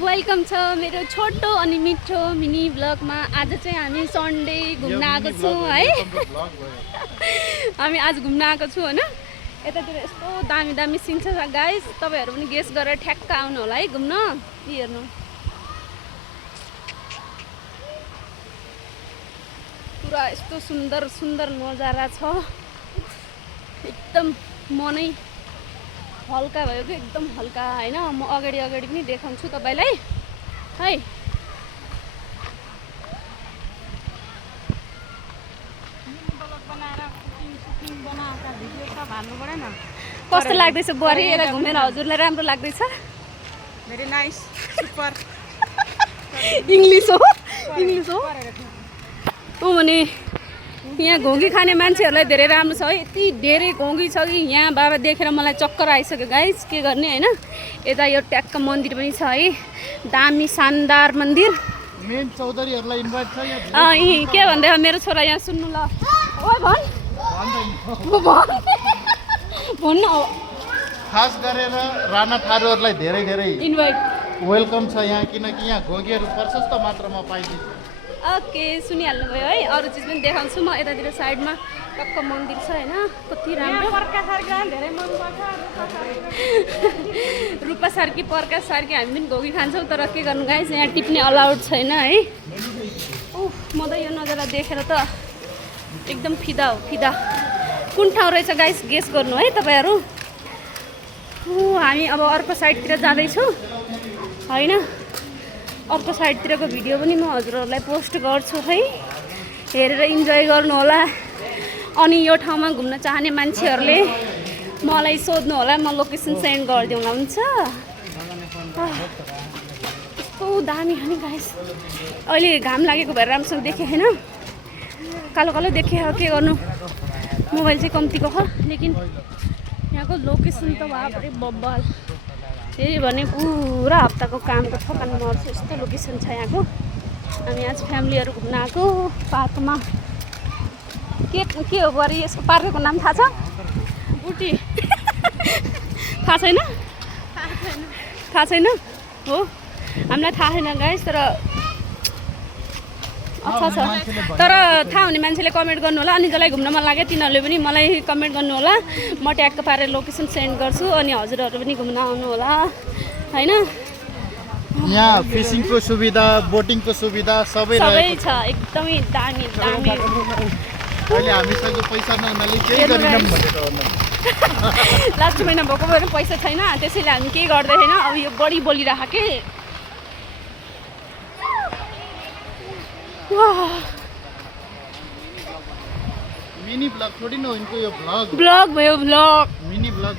Welcome छ मेरो छोटो अनि मिठो मिनी ब्लगमा। आज चाहिँ हामी सन्डे घुम्न आएको छौँ है। हामी आज घुम्न आएको छौँ होइन। यतातिर यस्तो दामी दामी सिन छ गाइस, तपाईँहरू पनि गेस गरेर ठ्याक्क आउनु होला है घुम्न। हेर्नु पुरा यस्तो सुन्दर सुन्दर नजारा छ, एकदम मनै हल्का भयो कि एकदम हल्का होइन। म अगाडि अगाडि पनि देखाउँछु तपाईँलाई है। कस्तो लाग्दैछ बुहारी? यता घुमेर हजुरलाई राम्रो लाग्दैछ? Very nice, super. इङ्ग्लिस हो ऊ भने यहाँ घोगी खाने मान्छेहरूलाई धेरै राम्रो छ है। यति धेरै घोगी छ कि यहाँ बाबा देखेर मलाई चक्कर आइसक्यो गाइस, के गर्ने होइन। यता यो ट्याक्क मन्दिर पनि छ है, दामी शानदार मन्दिर। मेन चौधरीहरूलाई इन्भाइट छ यहाँ। के भन्दै मेरो छोरा यहाँ सुन्नु ल। ओइ भन्न खास गरेर राणा थारूहरूलाई धेरै धेरै इन्भाइट वेलकम छ यहाँ, किनकि यहाँ घोगीहरू प्रशस्त मात्रामा पाइन्छ। ओके, सुनिहाल्नु भयो है। अरू चिज पनि देखाउँछु म। यतातिर साइडमा टक्क मन्दिर छ होइन, कति राम्रो। रूपा सार्की पर्का सार्की हामी पनि घोगी खान्छौँ, तर के गर्नु गाइस यहाँ टिप्ने अलाउड छैन है। उफ, म त यो नजारा देखेर त एकदम फिदा हो फिदा। कुन ठाउँ रहेछ गाइस गेस गर्नु है तपाईँहरू। हामी अब अर्को साइडतिर जाँदैछौँ होइन। अर्को साइडतिरको भिडियो पनि म हजुरहरूलाई पोस्ट गर्छु है, हेरेर इन्जोय गर्नु होला। अनि यो ठाउँमा घुम्न चाहने मान्छेहरूले मलाई सोध्नु होला, म लोकेसन सेन्ड गरिदिउँला, हुन्छ? यस्तो दामी हो नि गाइस। अहिले घाम लागेको भएर राम्रोसँग देखेँ होइन, कालो कालो देखेँ। के गर्नु, मोबाइल चाहिँ कम्तीको छ, लेकिन यहाँको लोकेसन त बाबरे बब्बल। त्यही भने पुरा हप्ताको कामको थकान मर्छ, यस्तो लोकेसन छ यहाँको। हामी आज फ्यामिलीहरू घुम्न आएको पार्कमा। के हो गरे यसको पार्कको नाम थाहा छ? बुटी। थाहा छैन हो, हामीलाई थाहा छैन गाइस, तर थाहा छ। तर थाहा हुने मान्छेले कमेन्ट गर्नु होला। अनि जसलाई घुम्न मन लाग्यो तिनीहरूले पनि मलाई कमेन्ट गर्नु होला, म ट्याक्क पारेर लोकेसन सेन्ड गर्छु। अनि हजुरहरू पनि घुम्न आउनु होला होइन। यहाँ फिसिङको सुविधा, बोटिङको सुविधा सबै छ, एकदमै दामी दामी। अहिले हामीसँग पैसा नहुनाले केही गरिनौँ भनेर लास्ट महिना भएको भएर पैसा छैन, त्यसैले हामी केही गर्दैन। अब यो बढी बोलिरह के। मिनी ब्लग थोड़ी न हो इनको, यो ब्लग भयो ब्लग मिनी ब्लग।